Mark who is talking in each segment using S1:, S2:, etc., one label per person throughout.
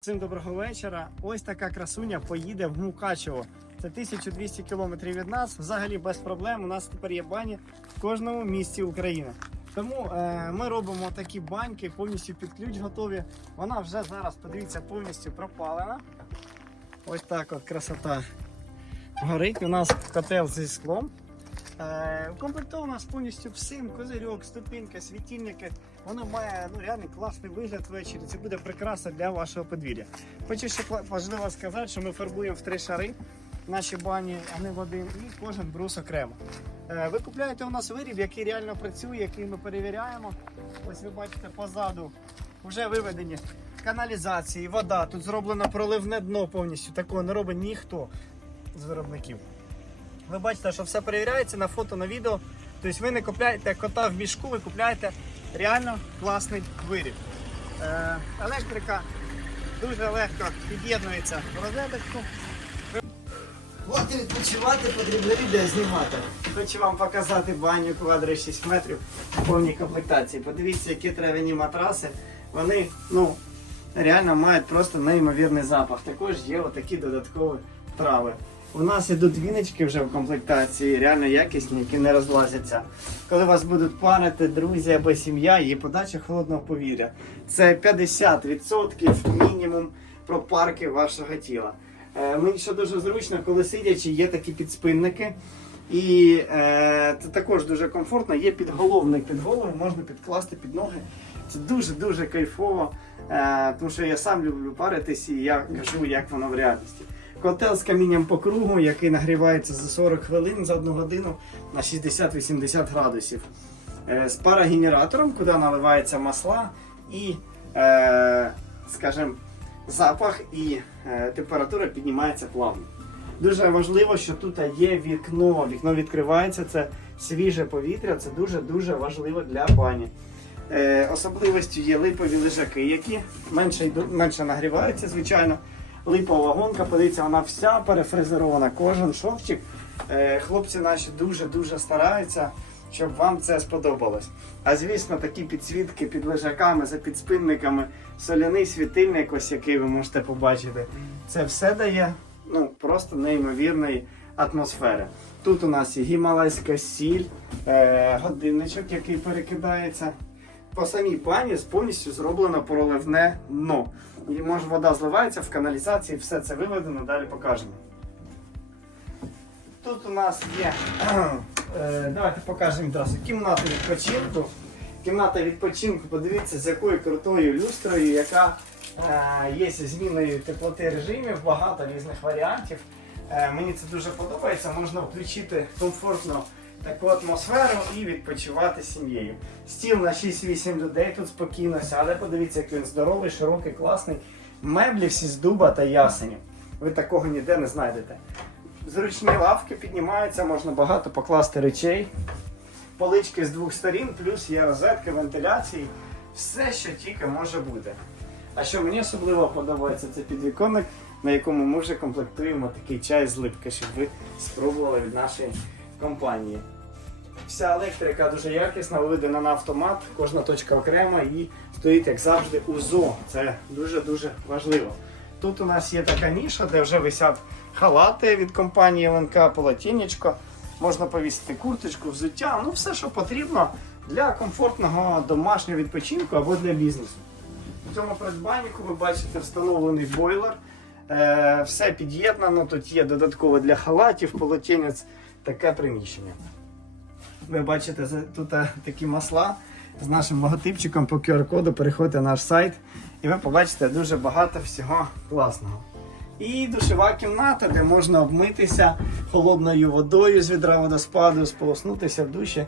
S1: Всім доброго вечора. Ось така красуня поїде в Мукачево. Це 1200 кілометрів від нас. Взагалі без проблем. У нас тепер є бані в кожному місті України. Тому е, ми робимо такі баньки, повністю під ключ готові. Вона вже зараз, подивіться, повністю пропалена. Ось так от красота горить. У нас котел зі склом. Е, укомплектована з повністю всім, козирьок, ступінька, світильники. Воно має ну, реально класний вигляд ввечері. Це буде прикраса для вашого подвір'я. Хочу ще важливо сказати, що ми фарбуємо в три шари наші бані, а не в один, і кожен брус окремо. Е, ви купляєте у нас виріб, який реально працює, який ми перевіряємо. Ось ви бачите позаду вже виведені каналізації, вода. Тут зроблено проливне дно повністю. Такого не робить ніхто з виробників. Ви бачите, що все перевіряється на фото, на відео. Тобто ви не купляєте кота в мішку, ви купляєте реально класний виріб. Е, електрика дуже легко під'єднується в розеточку. От відпочивати потрібно відео знімати. Хочу вам показати баню квадри 6 метрів в повній комплектації. Подивіться, які трав'яні матраси. Вони ну, реально мають просто неймовірний запах. Також є отакі додаткові трави. У нас ідуть віночки вже в комплектації, реально якісні, які не розлазяться. Коли вас будуть парити друзі або сім'я, є подача холодного повітря. Це 50% мінімум пропарки вашого тіла. Е, мені що дуже зручно, коли сидячи, є такі підспинники. І е, це також дуже комфортно. Є підголовник під голову, можна підкласти під ноги. Це дуже-дуже кайфово, е, тому що я сам люблю паритись і я кажу, як воно в реальності. Котел з камінням по кругу, який нагрівається за 40 хвилин за одну годину на 60-80 градусів. Е, з парогенератором, куди наливається масла і, е, скажімо, запах і е, температура піднімається плавно. Дуже важливо, що тут є вікно. Вікно відкривається, це свіже повітря, це дуже-дуже важливо для бані. Особливістю є липові лежаки, які менше, менше нагріваються, звичайно. Липова гонка, подивіться, вона вся перефрезерована, кожен шовчик. Е, хлопці наші дуже-дуже стараються, щоб вам це сподобалось. А звісно, такі підсвітки під лежаками, за підспинниками, соляний світильник, ось який ви можете побачити. Це все дає ну, просто неймовірної атмосфери. Тут у нас і гімалайська сіль, е, годинничок, який перекидається. По самій пані повністю зроблено проливне дно. І може вода зливається в каналізації, все це виведено, далі покажемо. Тут у нас є, е, давайте покажемо одразу, кімната відпочинку. Кімната відпочинку, подивіться, з якою крутою люстрою, яка е, є зі зміною теплоти режимів, багато різних варіантів. Е, мені це дуже подобається, можна включити комфортно таку атмосферу і відпочивати сім'єю. Стіл на 6-8 людей тут спокійно сяде. Подивіться, як він здоровий, широкий, класний. Меблі всі з дуба та ясеню. Ви такого ніде не знайдете. Зручні лавки піднімаються, можна багато покласти речей. Полички з двох сторін, плюс є розетки, вентиляції. Все, що тільки може бути. А що мені особливо подобається, це підвіконник, на якому ми вже комплектуємо такий чай з липки, щоб ви спробували від нашої компанії. Вся електрика дуже якісна, виведена на автомат, кожна точка окрема і стоїть, як завжди, УЗО. Це дуже-дуже важливо. Тут у нас є така ніша, де вже висять халати від компанії ЛНК, полотенечко. Можна повісити курточку, взуття, ну все, що потрібно для комфортного домашнього відпочинку або для бізнесу. В цьому придбаннику ви бачите встановлений бойлер. Е, все під'єднано, тут є додатково для халатів, полотенець, таке приміщення. Ви бачите тут е, такі масла з нашим логотипчиком по QR-коду. Переходьте на наш сайт і ви побачите дуже багато всього класного. І душова кімната, де можна обмитися холодною водою з відра водоспаду, сполоснутися в душі.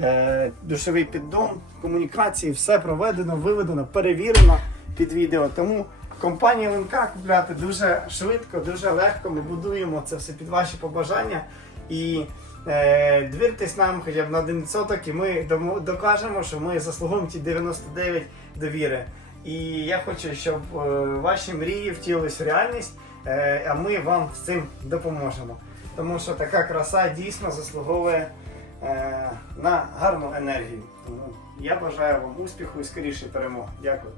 S1: Е, душовий піддон, комунікації, все проведено, виведено, перевірено під відео. Тому компанію ЛНК купляти дуже швидко, дуже легко. Ми будуємо це все під ваші побажання. І е, довіртесь нам хоча б на 1% і ми докажемо, що ми заслуговуємо ті 99 довіри. І я хочу, щоб е, ваші мрії втілились в реальність, е, а ми вам з цим допоможемо. Тому що така краса дійсно заслуговує е, на гарну енергію. Тому я бажаю вам успіху і скоріше перемоги. Дякую.